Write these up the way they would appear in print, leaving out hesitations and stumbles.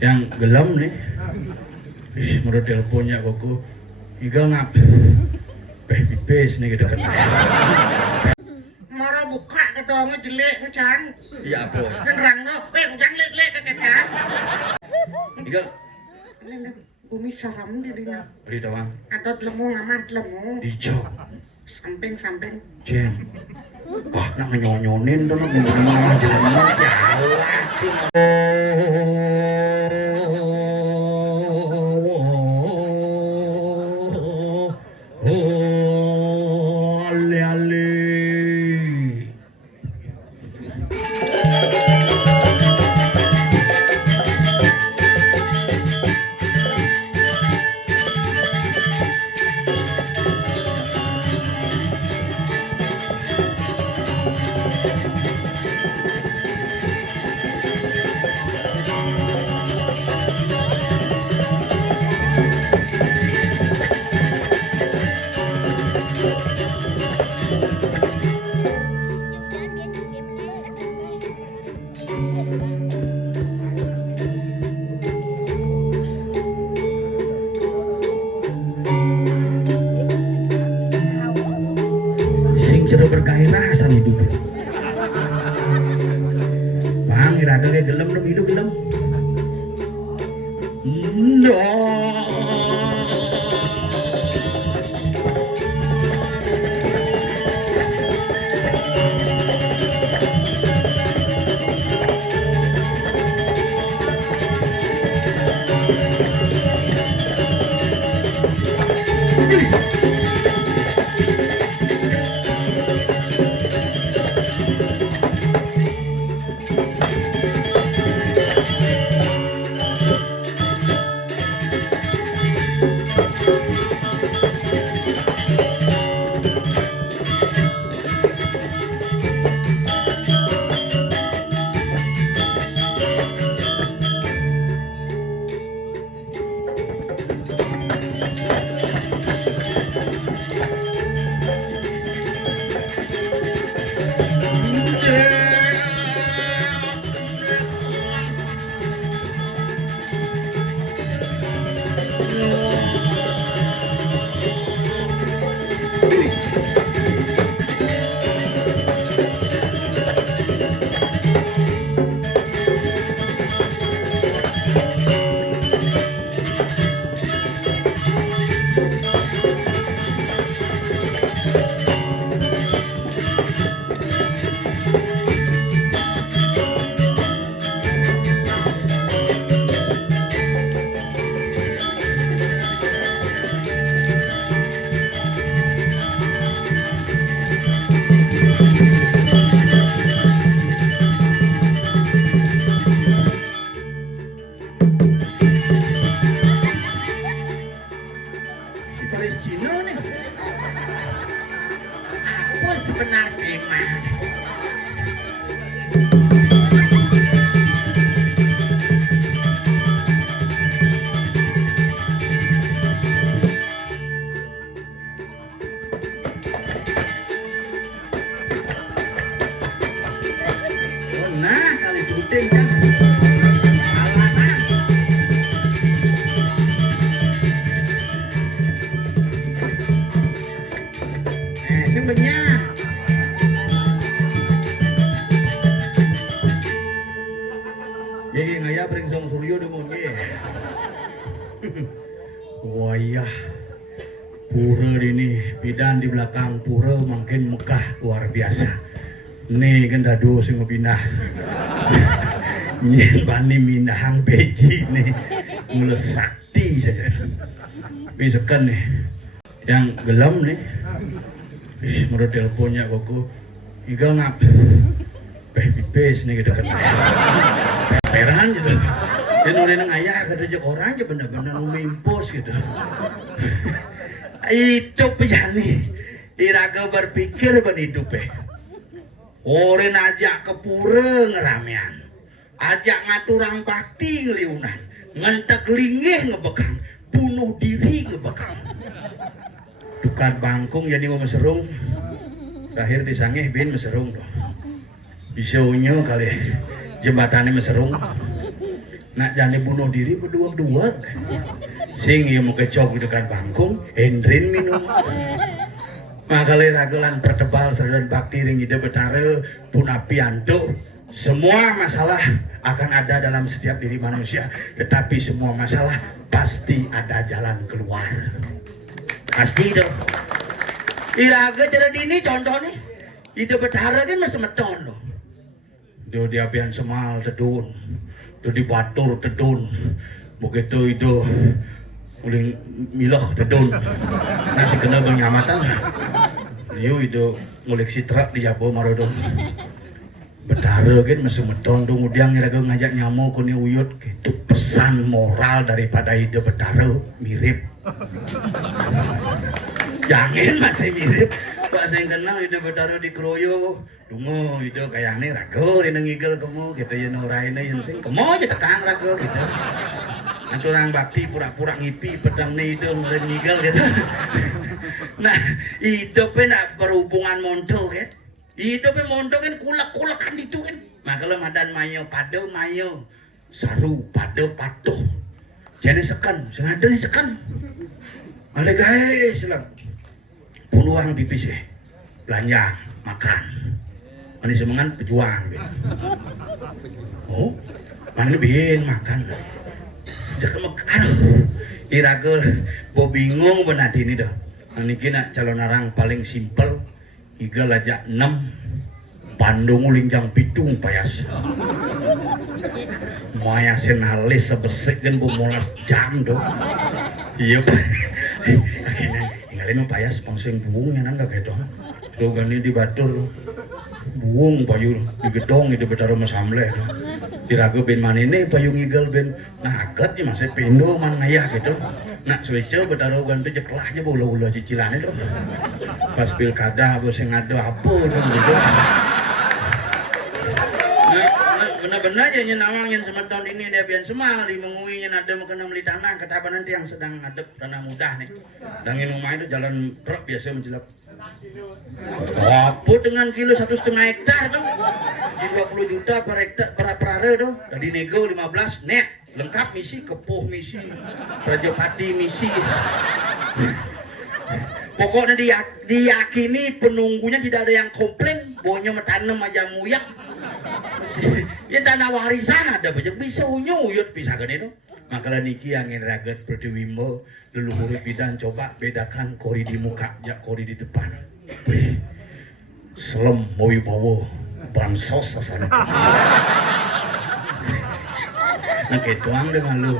yang gelem nih. Menurut teleponnya koko igal ngap pipis nih deket marah buka ketongnya jelek ngecan iya po ngerang no ujang lek kakek kan igal ini umi saram dirinya di tawang atau lemong amat lemong hijau samping jen wah nak nyonin tuh nak ngomong jalan jalan sih jero bergairahan hidup. Bang, iraga kayak gelem dong hidup gelem. No. apa sebenarnya mah nah kali puting kan sebenarnya ya ngaya beringsong suryo demon ye wayah pura ini bidan di belakang pura makin megah luar biasa nih gendado sing pindah nyen bani minahang beji nih mula sakti saja besokan nih yang gelem nih menurut teleponnya koko igal ngap pipis nih deket peran gitu dan orang yang ayah kerja orang aja bener-bener numimpos gitu itu pejani iraga berpikir ban hidup orang ajak ke pura ngeramean ajak ngaturang bakti ngeliunan ngentek linggih ngebekang bunuh diri ngebekang dukan bangkung jadi mau meserung terakhir disangih bin meserung tuh bisaunya kali jembatannya meserung nak jane bunuh diri berdua-dua sing ieu mau kecok di dekat bangkung hendrin minum makale ragelan perdebal sareng bakti ring ide betara punapianto semua masalah akan ada dalam setiap diri manusia tetapi semua masalah pasti ada jalan keluar pasti dong iraga cara dini contohnya ide betara kan masih meton loh do diapian semal tedun do dibatur tedun begitu itu uling milah tedun nasi kena benyamatan liu itu ngoleksi truk di Jabo Marodon betara kan masih meton dong udiang ngajak nyamuk kuni uyut itu pesan moral daripada ide betara mirip jangan masih mirip pak saya kenal ide betara di Kroyo dungo ide kayaknya rago ini ngigel kamu kita yang norainnya yang sing kamu aja tekang rago gitu nanti orang bakti pura-pura ngipi pedang nih ide ngigel gitu nah hidupnya nak berhubungan monto kan hidupnya monto kan kulak-kulak kan itu kan nah kalau madan mayo pado mayo saru pado patuh jadi sekan sengaja nih sekan ada guys lah puluhan pipis belanja makan ini semangat pejuang gitu. Oh mana bikin makan jangan aduh iraga bo bingung benar ini dah ini kena calon orang paling simpel iga lajak 6 pandung ulingjang pitung payas maya senalis sebesek dan bomolas jam doh iya akhirnya tinggalin payas pangsing buungnya nangga gitu tuh gani di batur buung payung di gedong itu betaro masamle diraga ben manene payung igel ben nah agat ni masih pindo man ngayah gitu nak swece betaro ganti jeklah aja bola-bola cicilan itu pas pilkada bersing ada apa dong gitu benar-benar aja nyenawang yang semeton ini dia bian semal di mengui yang ada mekena beli tanah kata apa nanti yang sedang ngadep tanah mudah nih dan ini rumah itu jalan truk biasa menjelap apa dengan kilo 1,5 hektar tuh di 20 juta per hektar per are tuh dari nego 15 net lengkap misi kepuh misi Rajapati misi pokoknya diyakini penunggunya tidak ada yang komplain bohnya metanam aja muyak ya tanah warisan ada banyak bisa unyuyut bisa kan itu makalah niki angin ragat Pratiwimbo leluhur bidan coba bedakan kori di muka jak kori di depan wih selem wibowo bansos asana nah ketuang dengan lu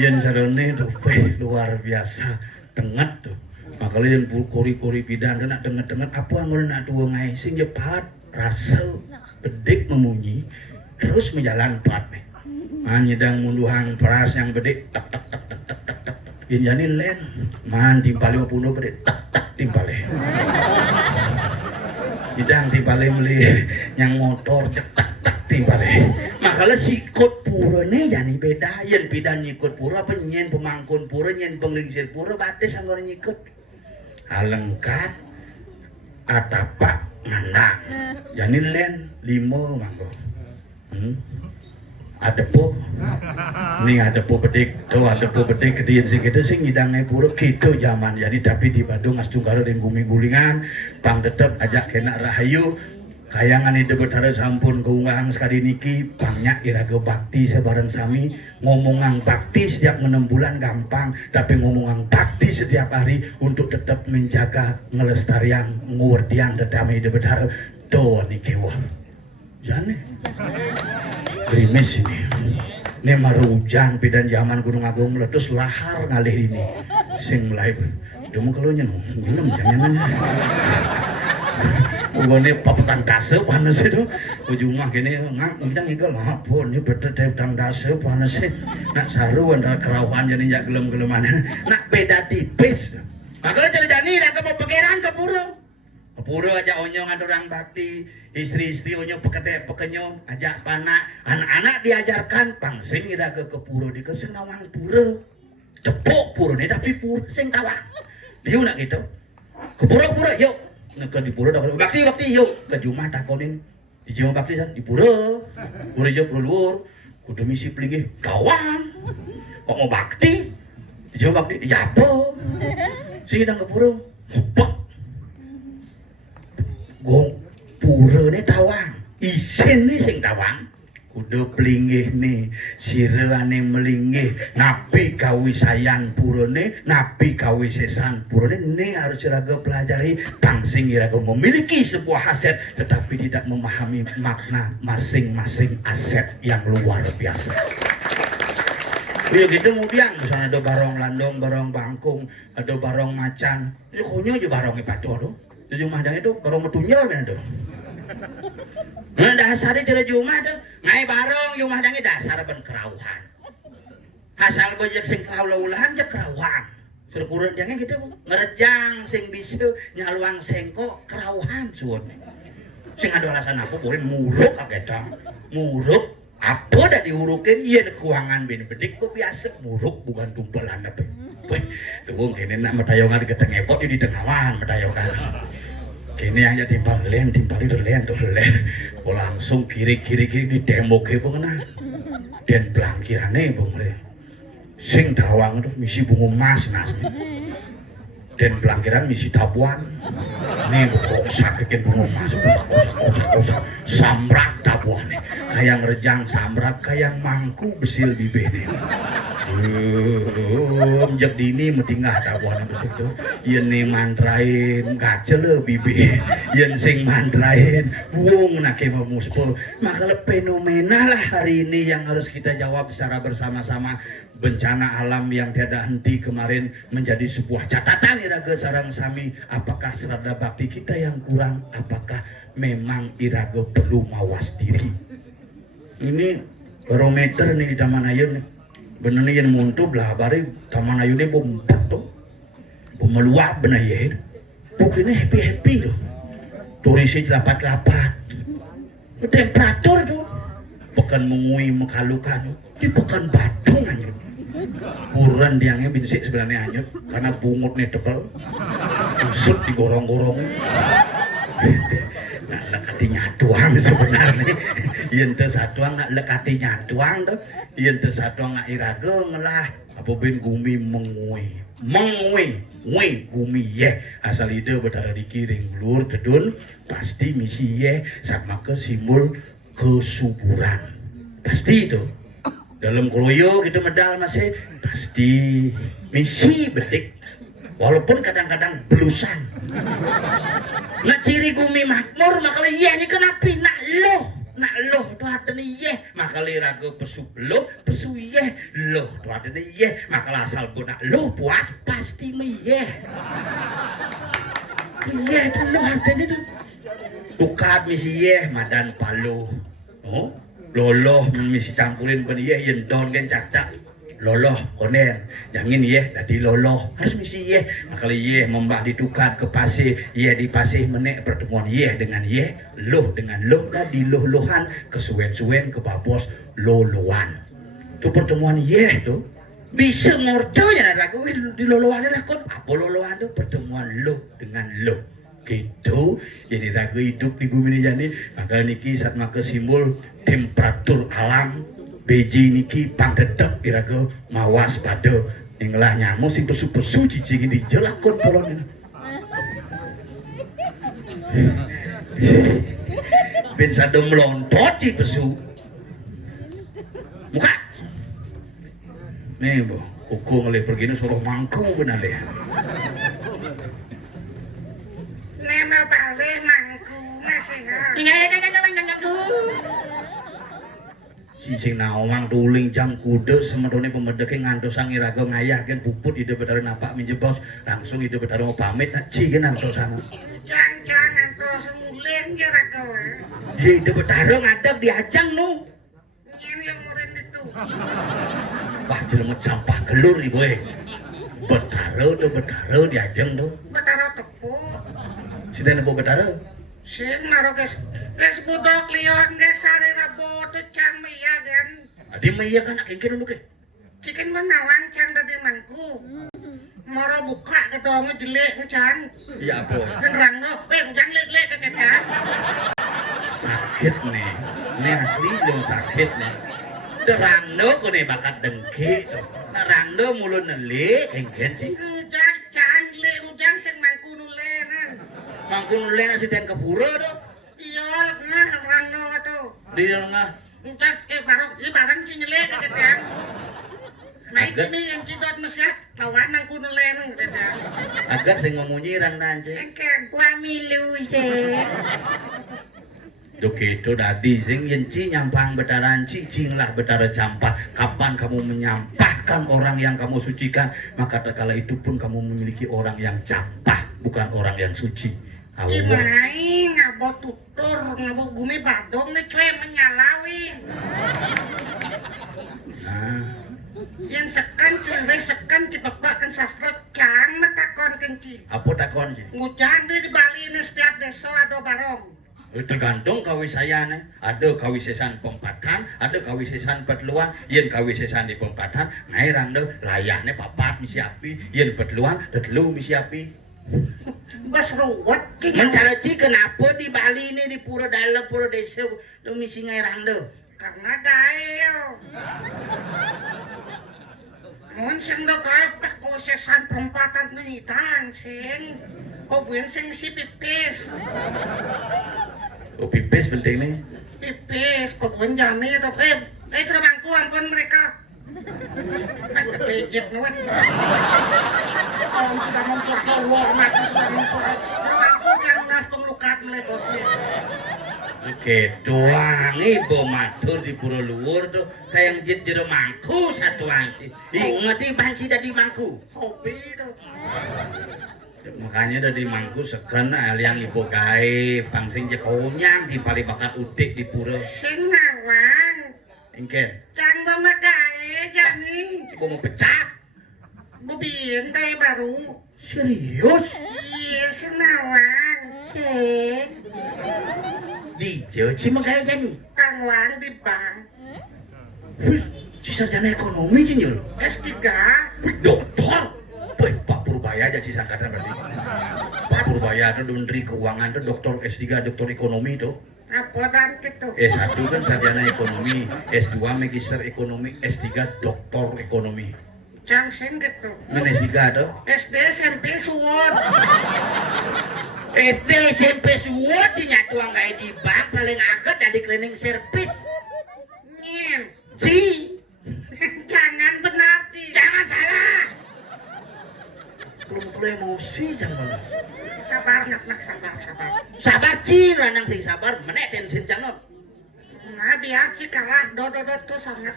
yang carane tuh wih luar biasa tenget tuh makalah yang kori bidan nak tenget apa yang nak dua ngai sing jepat rasa bedik memunyi terus menjalan plat nih nyedang munduhan peras yang gede tak tak tak tak tak tak tak yang jadi len man timpal 50 gede tak tak timpal idang timpal beli yang motor tak tak timpal makanya sikut pura nih jadi beda yang bidan nyikut pura penyen pemangkun pura nyen penglingsir pura batis anggur nyikut alengkat atapak ngandang jadi len 5 mangko ada po nih ada po bedik tuh ada po bedik kedian sing gitu sing ngidangnya pura gitu zaman jadi tapi di Bandung astung karo dan bumi gulingan pang tetep ajak kena rahayu kayangan itu betara sampun keunggahan sekali niki pangnya iraga bakti sebareng sami ngomongan bakti setiap 6 bulan gampang tapi ngomongan bakti setiap hari untuk tetap menjaga ngelestarian ngurdian tetami itu betara tuh niki wah jane gerimis ini maru hujan pidan zaman Gunung Agung meletus lahar ngalih ini sing mulai demu kalau nyenung belum jangan ugone papetan dase panas itu ujung mah gini ngak ngidang igel pun ini betul tentang dase panas nak saru antara kerauhan jadi jak gelem-geleman nak beda tipis makanya jadi nak mau pegeran ke pura aja onyong ada orang bakti istri-istri onyong pekenyong ajak panak anak-anak diajarkan pangsing ira ke pura di kesenawang pura cepuk pura nih tapi pura sing tawang dia nak gitu ke pura yuk ke di pura bakti yuk ke Jumat takonin di Jumat bakti san di pura yuk luhur Udah misi pelinggih kawan. Kok mau bakti? Dijawab bakti, ya apa? Sing idang kepurung, ngopek. Gong pura nih tawang, isin nih sing tawang. Kudu pelinggih nih, sirane melinggih. Napi kawisayan purane, napi kawisesan purane. Ini harus iraga pelajari. Tangsing iraga memiliki sebuah aset, tetapi tidak memahami makna masing-masing aset yang luar biasa. Ya gitu kemudian, misalnya ada barong landong, barong bangkung, ada barong macan. Ya konyo aja barongnya patuh tuh. Jadi madang itu barong metunyel kan tuh. Nah, dasarnya cara Jumat tuh, ngai barong Jumat dangi dasar ben kerauhan. Asal bejek sing kaulaulahan je kerauhan. Surkureun jange gitu, ngerejang sing bisa nyaluang sengko kerauhan suun. Sing ada alasan apa boleh muruk kageta. Muruk apa dah diurukin ieu keuangan bin bedik ku biasa muruk bukan tumpelan apa. Weh, tunggu kene nak metayongan ketengepot di tengawan metayongan. Kini hanya timpal itu len. Oh langsung kiri di tembok itu kena. Dan pelangkirane bung le. Sing tawang itu misi bunga mas. Dan pelangkiran misi tabuan. Nih kosak bikin bunga mas. Kosak. Samrak tabuan nih. Kayak ngerejang samrak, kayak mangku besil di bene. Jek dini metingah tabuan itu situ. Yen nih mantrain gacel bibi. Yen sing mantrain wong nak muspul. Maka fenomena lah hari ini yang harus kita jawab secara bersama-sama. Bencana alam yang tiada henti kemarin menjadi sebuah catatan iraga sarang sami. Apakah serada bakti kita yang kurang? Apakah memang iraga perlu mawas diri? Ini barometer nih di Taman Ayun nih. Bener nih yang muntu belah bari Taman Ayun ini bombat tuh. Meluap bener ya. Pokoknya happy tuh. Turisnya lapat-lapat. Temperatur tuh. Pekan mengui mekalukan. Di pekan Badung aja. Puran diangnya binsik sebenarnya anyut karena bungutnya tebal. Usut digorong-gorong. Nak lekati nyatuang sebenarnya. Yen teu satuang nak lekati nyatuang tuh. Yen teu satuang nak iraga ngelah apa ben gumi mengui gumi ye asal ide betara dikiring lur tedun pasti misi ye sama ke simbol kesuburan pasti itu dalam keloyo gitu medal masih pasti misi betik walaupun kadang-kadang belusan. Nah ciri gumi makmur makanya iya ini kenapa nak loh tuh ada nih ye makanya ragu pesu loh pesu ye loh tuh ada nih ye makanya asal guna loh puas pasti ye tuh loh ada nih tuh tukat misi ye madan palu oh loloh misi campurin ben ye yen don gen cak loloh konen jangan ye tadi loloh harus misi ye makanya ye membah ditukar ke pasir ye di pasir menek pertemuan ye dengan ye loh dengan loh tadi loh-lohan kesuwen-suwen ke babos loloan itu pertemuan ye tuh bisa ngordonya ragu di loloan lah kon apa loloan tuh pertemuan loh dengan loh gitu jadi ragu hidup di bumi ini jadi maka niki saat maka simbol temperatur alam beji niki pangdedek iraga mawas pada inglah nyamuk sing pesu-pesu cicing di jelakon polon ini ben sado melontot ci pesu muka nih bu hukum oleh pergi suruh mangku benar ya Nema balik mangku masih si sing nawang tuling jam kuda semedone pemedeke ngantosang iraga ngayahkeun puput ide betara napak minjebos langsung ide betara mau pamit nak ci gen antosang jangan terus ngulen ya raga ye ide betara ngadep diajang nu ini yang murid itu wah jelema campah gelur ibu betara diajang tuh betara tepuk sida nepo betara sing naro guys budak lion guys sari rabo tuh cang mia kan adi maya kan aking ke cikin menawang cang tadi mangku moro buka kedongnya jelek cang iya apa kan rangno jangan lek kakek kan sakit nih ini asli dong sakit nih Rando kene bakat dengki. Nah rando mulu nelik engken sih. Ujang cangle ujang sing mangku nulenan. Mangku nuleng si ten kepura tuh. Iya ngah rando tuh. Di tengah. Ujang barang ci nyele kadang. Naik ini yang cidot mesyat lawan mangku nulenan kadang. Agak sing memunyi rang nance. Engken wamilu je. Doketo dadi sing yenci nyampang betaran cicing lah betara campah. Kapan kamu menyampahkan orang yang kamu sucikan, maka kala itu pun kamu memiliki orang yang campah, bukan orang yang suci. Cimai ngabo tutur ngabo gumi badong nih cuy menyalawi. Nah, Yang sekan ciri sekan cipepak kan sastra cang metakon kenci. apa takon sih? Ngujang di Bali ini setiap desa ada barong. Tergantung kawisayane. Ada kawisesan pempatan, ada kawisesan petluan. Yen kawisesan di pempatan, ngai rando layakne papat misi api. Yen petluan, tetelu misi api. Bas ruwet Mencari kenapa di Bali ini di pura dalam pura desa tu misi ngai rando? karena gayo. Mun sing do gayo pak kawisesan pempatan nih tang sing. Oh bukan sing si pipis. Oh pipis penting nih. Pipis, pokoknya jami itu. Terbangku ampun mereka. Kepejit nuan. Kalau sudah mensurat Allah, mati sudah mensurat. Terbangku yang nas penglukat mulai bosnya. Oke, doangi bo matur di pura luar tuh kayak jit jero mangku satu angsi. Ingat di banci dari mangku. Hobi itu. Makanya dari mangku sekan yang ibu gawe pangsing je konyang di pali bakat udik di pura. Sing ngawang. Engken. Cang bamagae jani. Ibu mau pecat. Bubien day baru. Serius? Iya, sing ngawang. Cek. Di Joci magaya jadi. Kang Wang di bank. Wih, si sarjana ekonomi cinyul. S3. Wih, doktor. Wih, Pak Purbaya aja si sangkatan berarti. Pak Purbaya itu menteri keuangan itu doktor S3 doktor ekonomi itu. Apa dan gitu? S1 kan sarjana ekonomi, S2 magister ekonomi, S3 doktor ekonomi. Cang sing gitu. Men S3 tuh. SD SMP suwon. SD SMP suwot si nyatuang kayak di bank paling agak dari cleaning service. Nyen. Si, Jangan benar sih. jangan salah. Kalau emosi jangan. Sabar nak sabar. Sabar ci, ranang sing sabar, mana tensin jangan. Nah biar sih kalah do tuh sangat.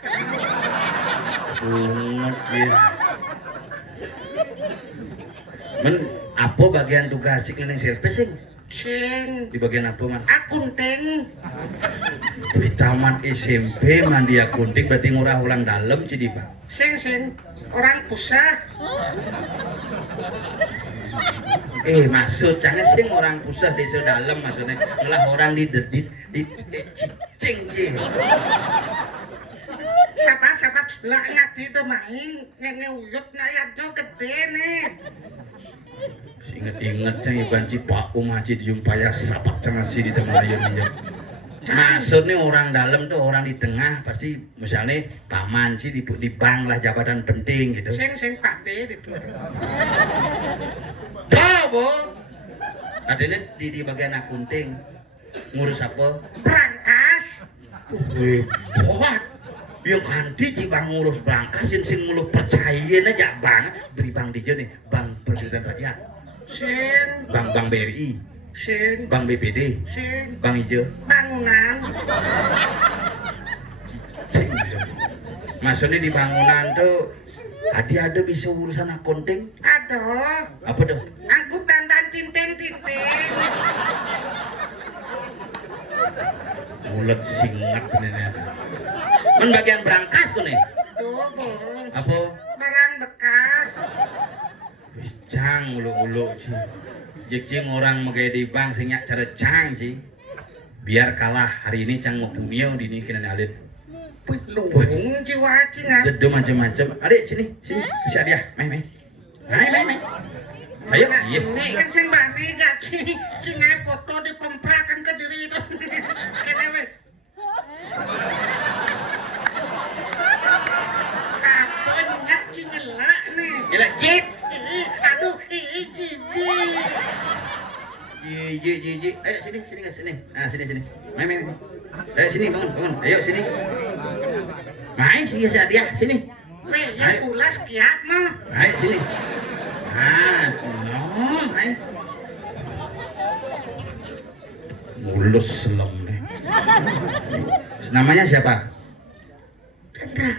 Bunget sih. Men, apa bagian tugas si cleaning service sing? Sing. Di bagian apa man? Akunting. Di taman SMP man dia kunting berarti ngurah ulang dalam ci di bang. Sing. Orang pusat. Maksud jangan sing orang pusat di dalam maksudnya malah orang di cicing sih. Sabar. Lah ngati tuh main. Ngene uyut na ya jo gede nih. Ingat-ingat cang iban ci Pak Haji dijumpaya sapat sama si di tengah ayo nih. Maksudnya orang dalam tuh orang di tengah pasti misalnya taman sih di bank lah jabatan penting gitu. Sing Pak D itu. Bo. Adanya di bagian akunting ngurus apa? Berangkas. Buat yang kanti ci bang ngurus berangkasin sing ngurus percayain aja bang beri bank di nih bank Perbudayaan Rakyat. Sing. Bank BRI. Sing. Bank BPD. Sing. Bank Hijau. Bangunan. Maksudnya di bangunan tuh ada bisa urusan akunting. Aduh. Apa tuh? Angkut dandan tinting. Mulut singat bener. Men bagian berangkas tuh nih. Tuh, Bung. Apa? Barang bekas. Wis cang ulu-ulu sih. Jek orang mau di bank sing nyak cara cang sih. Biar kalah hari ini cang mau punio di ini kena alit. Belum jiwa cingan. Dedo macam-macam. Adik sini. Si hadiah. Main. Ayo. Iya. Ini kan sing bani gak sih. Cingai foto di pemprakan ke diri itu. Kene weh. Gila jit. Aduh, jijik. Jijik. Ayo sini guys, sini. Ah, sini. Main. Ayo sini bangun. Ayo sini. Main sini saja dia, sini. Ya pulas kiat mah. Ayo sini. Main. Mulus selem nih. Namanya siapa? Chandra.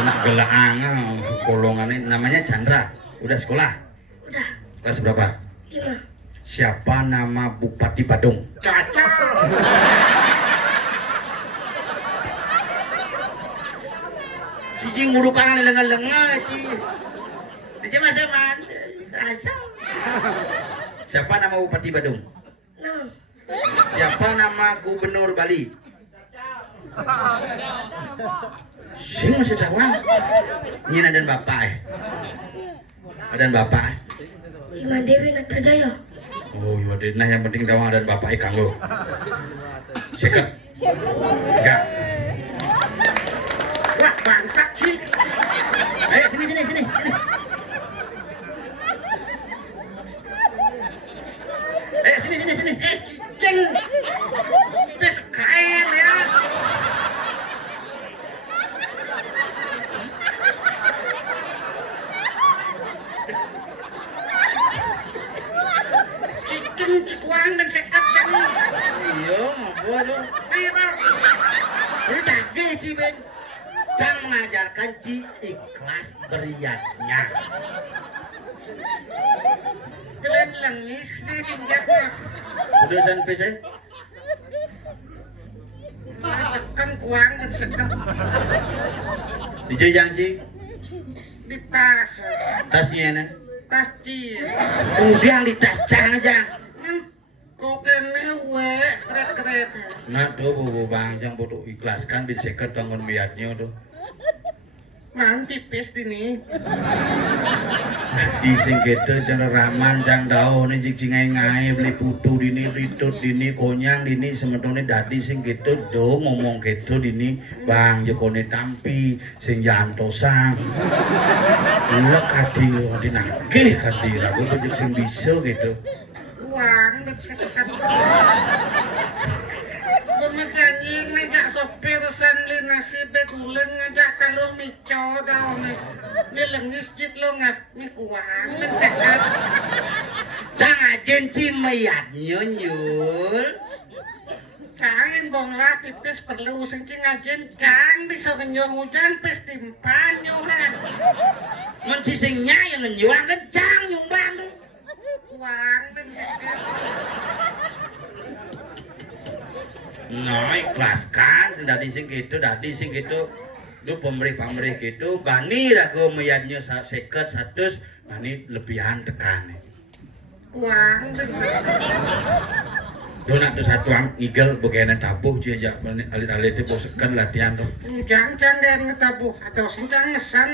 Anak gelaangan kolongannya namanya Chandra. Udah sekolah? Udah. Kelas berapa? 5. Siapa nama Bupati Badung? Caca. Cici nguruk kangen lengah-lengah, Ci. Cici masih asal. Siapa nama Bupati Badung? No. Siapa nama Gubernur Bali? Sing masih tawang. Ini dan bapak Dan bapak Iman Dewi Natajaya. Oh iya deh, nah yang penting tawang dan bapak kanggo. Seket. Enggak. Wah, bangsat sih. Ayo sini. Ayo sini. Cicing. Pes kail ya. Cicing cikuang dan sekat jeng. Iya, bodoh. Ayo bang. Ini tadi Ci Ben. Cang mengajarkan Ci ikhlas beriatnya. Kalian lengis di pinjatnya. Udah sampai saya? Masukkan kuang dan sekat Dijejang Ci. di tas. Tasnya enak. Tas cil. Kemudian di tas cang aja. Kok kene we kret-kret. Nah tuh bobo bangjang bodoh ikhlaskan bin seket tangan biatnya tuh. Man tipis dini. Di sing gede jang raman jang daun jing ngai beli putu dini ritut dini konyang dini semetone dadi sing gede do ngomong gede dini bang jokone tampi sing jantosang. Lek hati nagih hati lagu tuh sing bisa gitu. Kuang dan sekat. Janji ngajak sopir sanli nasi beguleng ngajak telur mico daun ni lengis jit lo ngat ni kuang dan sekat. Jangan jenci mayat nyonyul. Cangin bonglah pipis perlu sengci ngajin cang bisa kenyong hujan pes timpan nyuhan. Menci sing nyai ngenyuang kencang nyumbang. Kuang dan sekat. Nah, ikhlaskan dadi sing gitu. Lu pamrih gitu, bani rago mayatnya 50 100, bani lebihan tekan. Kuang dan sekat. Dona tuh satu ang igel begana tabuh jejak alit-alit itu bosekan latihan tuh. Jang dan ngetabuh atau sencang ngesan.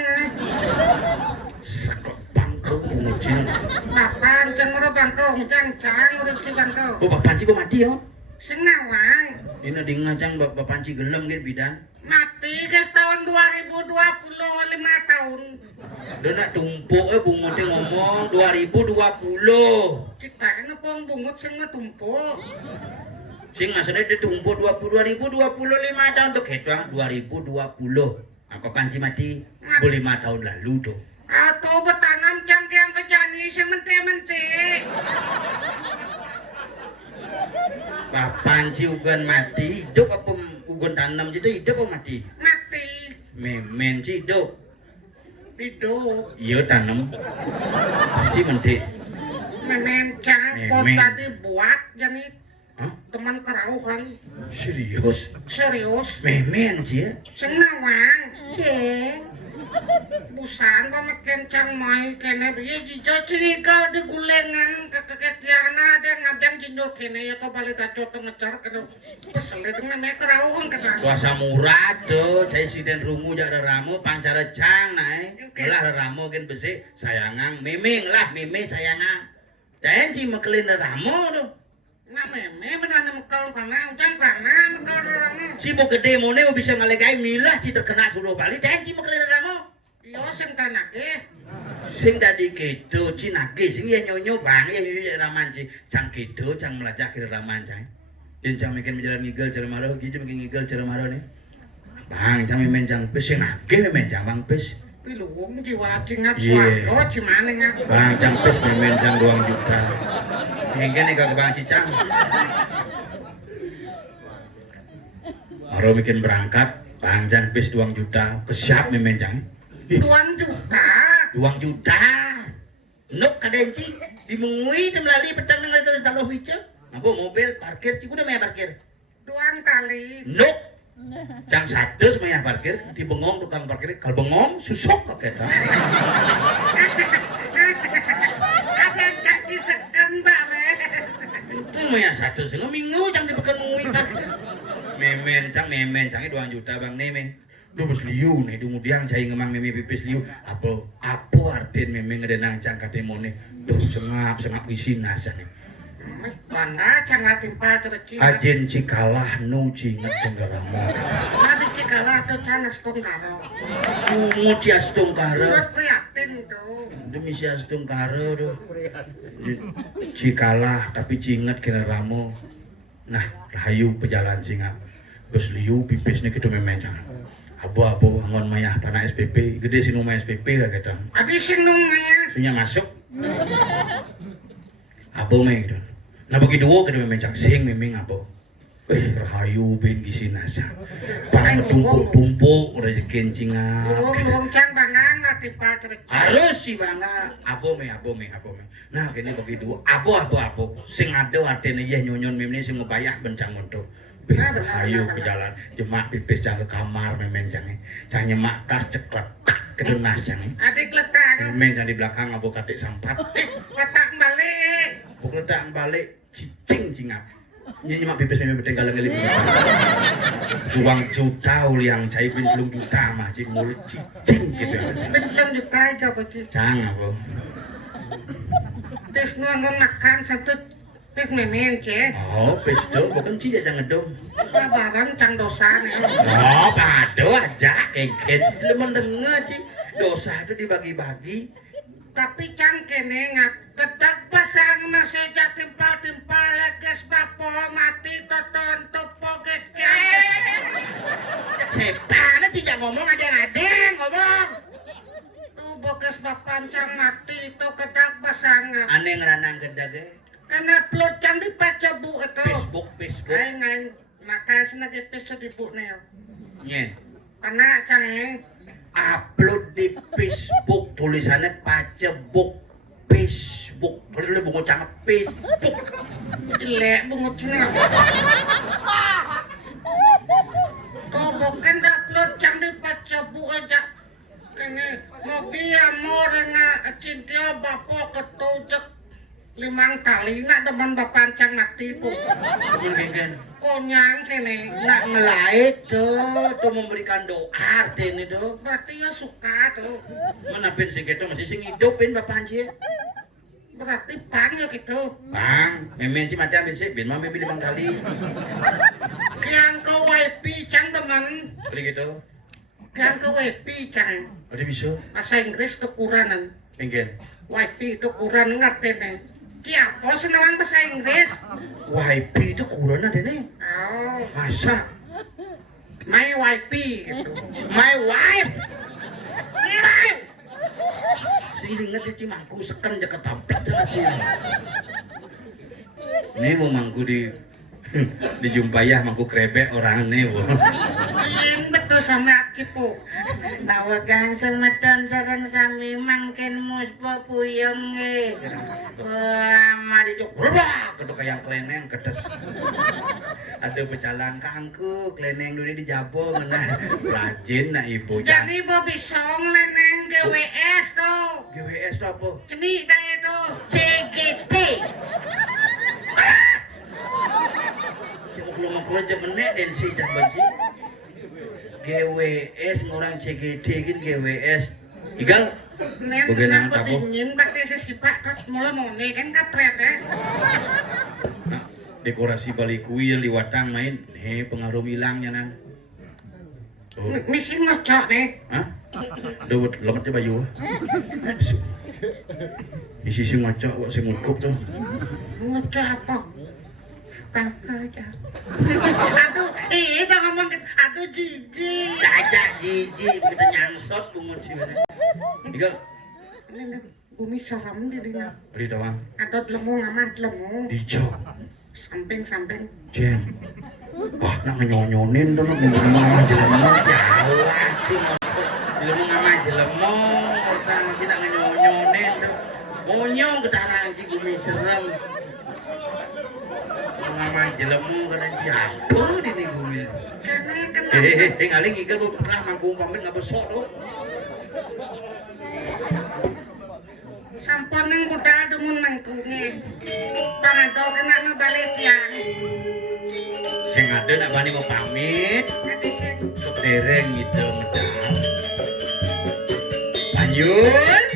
Sakok bangkau pengucil. Apaan cang udah bangkong cang udah ci bangkong. Bapak panci kok mati yo? Sing nawang. Ini di ngajang bapak panci gelem gitu bidan. Mati guys tahun 2020 5 tahun. Dona tumpuk bungut ngomong 2020. Kita ini pong bungut sing tumpuk. Sing asline ditumpuk 2025 tahun tuh gitu 2020. Apa panci mati 5 tahun lalu tuh. Atau bertanam cangkiang kejani sing mente-mente. Panci ugan mati hidup apa ugan tanam gitu hidup apa mati? Mati. Memen sih hidup. Hidup. Iya tanam. Pasti menti. Memencang pot Memen. tadi buat jadi Hah? teman kerauhan. Serius? Serius. Memen sih ya? Sing nawang. Ceng. Busan pamakin cang mai kene biye jijo ciriga di gulengan keketiana dan ngadang jijo kene ya kau balik dacot ngecar kene pesel dengan me kerauhan kena. Kuasa murah tuh, saya siden rungu jak ramu pancara cang naik. Lah ramu kan besi sayangang, miming lah mimi sayangang. Dan si mekelin ramu tuh. Nah meme benar mekal panah, ujang panah mekal ramu. Si mau gede mau bisa ngalegai milah si terkena suruh balik dan si mekelin ramu. Yo sing tanake. Sing dadi kedo cinake sing ya nyonyo bang ya nyonyo raman ci cang kedo cang melacak kira raman cang. Yen cang mikir menjalan ngigel cara maro gitu mikir ngigel cara maro nih. Bang cang mimen cang pes sing akeh mimen cang bang pes. Pilu wong jiwa cingap Iya. swarga cimane ngap. Bang cang pes mimen cang 2 juta. Mungkin nih kagak bang cicang. Maro bikin berangkat bang cang pes 2 juta kesiap mimen cang. 2 juta. 2 juta. Nuk kadenci dimengui melalui petang dengan itu taruh hijau. Aku mobil parkir ciku udah maya parkir. 2 kali. Nuk. Jam 1 maya parkir di bengong tukang parkir kalau bengong susuk kok kita. Ada kaki sekan bares. Itu maya 1 setengah minggu jam dipekan mengui parkir. Memen cang 2 juta bang neme. Dubus liu nih, kemudian cai ngemang meme pipis liu. Apa artin meme ngedenang cang katemone. Duh sengap isin nasa nih. Mana cangat timpal terci. Ajen cikalah nu cinget cenderama. Nanti cikalah tuh canas tungkaro. Kumu cias tungkara. Udah prihatin tuh. Demi cias tungkara tuh. Cikalah tapi cinget kira ramo. Nah, rahayu pejalan singa. Bus liu pipis nih gitu memencang. Abu-abu angon mayah tanah SPP, gede sinu maya SPP lah kita. Adi sinungnya. Sunya masuk. Abu meh gitu. Nah bagi dua kita memencang sing memeng abu. Rahayu ben gisi nasa. Pang tumpuk-tumpuk udah jekencingan. Wong cang bangang lah timpal terci. Harus sih bangga. Abu meh. Nah kini bagi dua abu. Sing ada adene ya nyonyon memeng sing ngebayah bencang untuk. Ayo ke jalan, jemak pipis jangan ke kamar memen jangan, jangan nyemak kas ceklek kedenas jangan. Adik letak. Memen jangan di belakang abu katik sampat. Letak balik. Pukul letak balik cicing cingap. Nyemak pipis memen bertinggal ngelip. 2 juta uliang cai pin 2 juta mah cik mulut cicing gitu. Belum juta aja bagi. Jangan abu. Pis nuangon makan satu. Pis memen ce. Oh pis dong, bukan cik jangan dong. Barang cang dosa nih. Oh pado aja, keket cik mendengar cik. Dosa itu dibagi-bagi. Tapi cang kene ngap kedak pasang nasi timpal leges bapo mati toton topo gesnya. Setan cik jangan ngomong aja ngomong. Tuh boges bapan cang mati itu kedak pasang ngap. Aneh ngeranang gedag Kena upload cang di pacabu itu. Facebook. Ngain makan senagi episode di bu nih. Nyen. Karena cang Upload di Facebook tulisannya pacebuk Facebook. Kalau bungo cang Facebook. jelek bungutnya. Tuh bukan upload cang di pacabu aja. Ini mogi amor nga cintio bapo ketujek 5 kali nak demen bapancang mati bu. Mungkin Konyang kene. nak ngelaik tuh memberikan doa ini tuh. Berarti ya suka tuh. Menapin sing gitu masih sing hidupin bapak anjir. Berarti pang ya gitu. Bang, memen sih mati ambil sih, bin mami 5 kali. Yang ke WP cang demen. Beli gitu. Yang ke WP cang. Ada bisa. Bahasa Inggris kekurangan. Mungkin. WP itu kurang ngerti nih. Kiapo senawang bahasa Inggris. WiFi itu kurang ada nih. Oh, Masa? my WP gitu. My wife. My. Sing inget cici mangku seken je ketampet sih. Ini mau mangku dijumpayah mangku krebek orang nih, Bu. Ing betul sama cipu. Nawagang semeton sareng sami mangken muspo puyong e. Wah, mari jok. Wah, kedok kayak kleneng kedes. Ada pecalang kangku, kleneng dulu dijabung nah. Rajin nah ibu jangan. Jadi Bobby Song leneng GWS tuh. GWS itu apa? Ini kayak itu CGT. Cuma kalau aja menek dan si janji. GWS ngurang CGT kan GWS. Igal. Nem Bagaimana kenapa kamu? dingin pakai sesipak kan mula mone kan kapret ya. Nah, dekorasi balik kuil di watang main. Pengaruh hilangnya nan. Tuh. Misi ngocok nih. Hah? Dawet lemet ya bayu. Isi si maca kok sing ngukup tuh. Ngecah apa? Papa aja. Aduh, itu ngomong aduh jijik. Ajar jijik kita nyangsot bungut sih. Igal Ini bumi serem di dina. di tawang Atau lemu ngamat lemu. dijo. Samping. Jen. Wah, nak nyonyonin tuh nak ngomong jelemo jalan sih. Jelemo ngama jelemo, orang masih nak nyonyonin tuh. Monyong ketarang sih bumi serem. Ngama jelemo kada siapa di nih bumi. Karena Ngaling ikan bu pernah manggung pamit ngapa sok tuh. sampun ning budal demun mangkunge. Pangado kena ngebalik yang. Sing ada nak bani mau pamit. Nanti sih. Sok dereng gitu medal. Lanjut.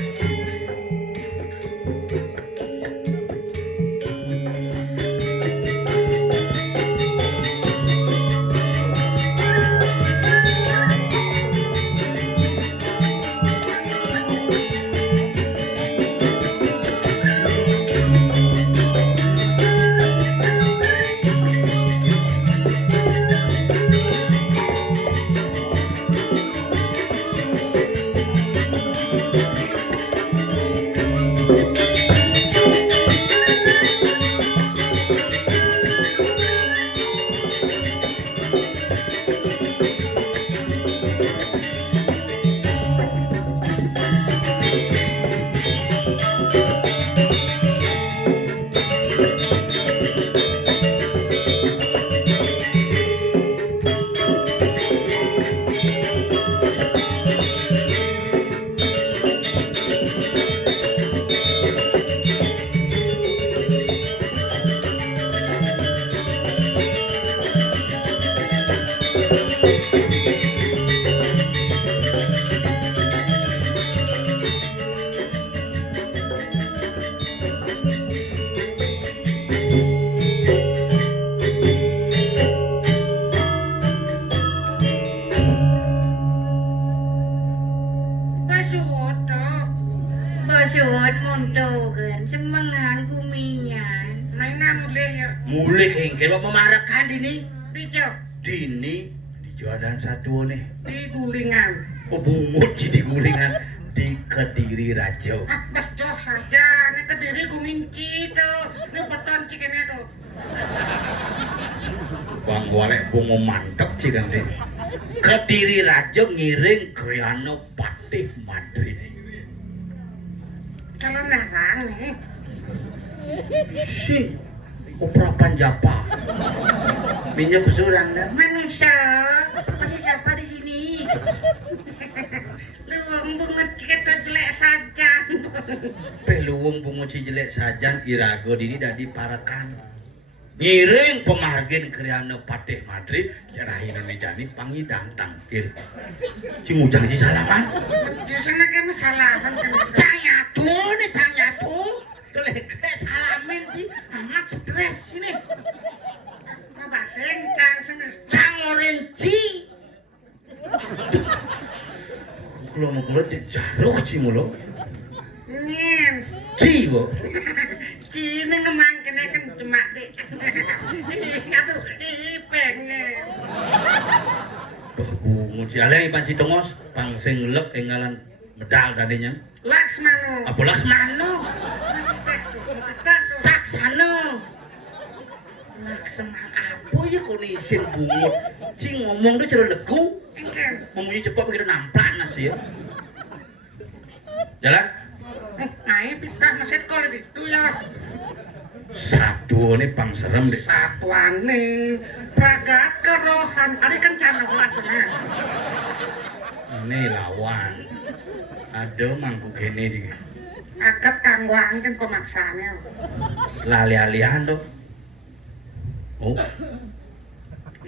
Basuhut muntukan semangan kumian. Mainan mulai ya. Mulai kengkel apa memarakan dini. Dijauh. Dini di jualan satu nih. Di gulingan. Oh bungut sih di gulingan di Kediri Rajo. Bas jauh saja. Ini Kediri guminci tuh. Ini beton cikini tuh. Bang walek bungo mantep sih kan deh. Kediri Rajo ngiring Kriano Patih Madrid. Kalau narang nih. Si Opera Panjapa. Minyak besuran dah. Manusia, masih siapa di sini? Lu bungut kita jelek saja. Peluang bungut si jelek sajan irago dini dah diparakan. Ngiring pemargin Kriano Patih Madrid cerahin mejani pangidang tangkir. Cingujang si salaman. Di sana kan salaman kan. Cang nyatu. Kelek salamin sih amat stres ini. Mau bateng cang senges. Cang orenci. Kalau mau kulo jaruk sih mulo. Nyen. Ciwo. Cini ngemang kena kan cuma dek. Aduh, pengen. Bungut si aleng panci tongos pang sing lek engalan medal tadinya. Laksmano. Apa Laksmano? Saksano. Laksamana apa ya kau isin bungut? Ci ngomong tuh cara legu. Engken. Ngomongnya cepat begitu nampak nasi ya. Jalan. Ayo pitah masih sekolah itu ya. Satu nih pang serem deh. Satuan nih. Pragat kerohan. Ada kan cara buatnya. Ini lawan. Ada mangku kene di. Akat kangwang kan pemaksanya. Lali-alian tuh. Oh,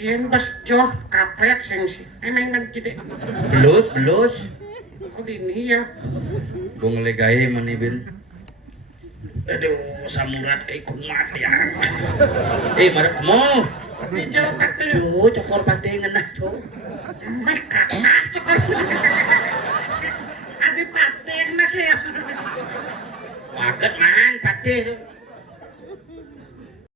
Yen bes joh kapret sing sih. Emang mencide. belus. Oh gini ya. Gue ngelegai mani bin. Aduh, samurat kayak kumat ya. Marek mo. Dijauh kate. Tuh, cokor pade ngenah tuh. Mereka cokor. sih. Waget man pati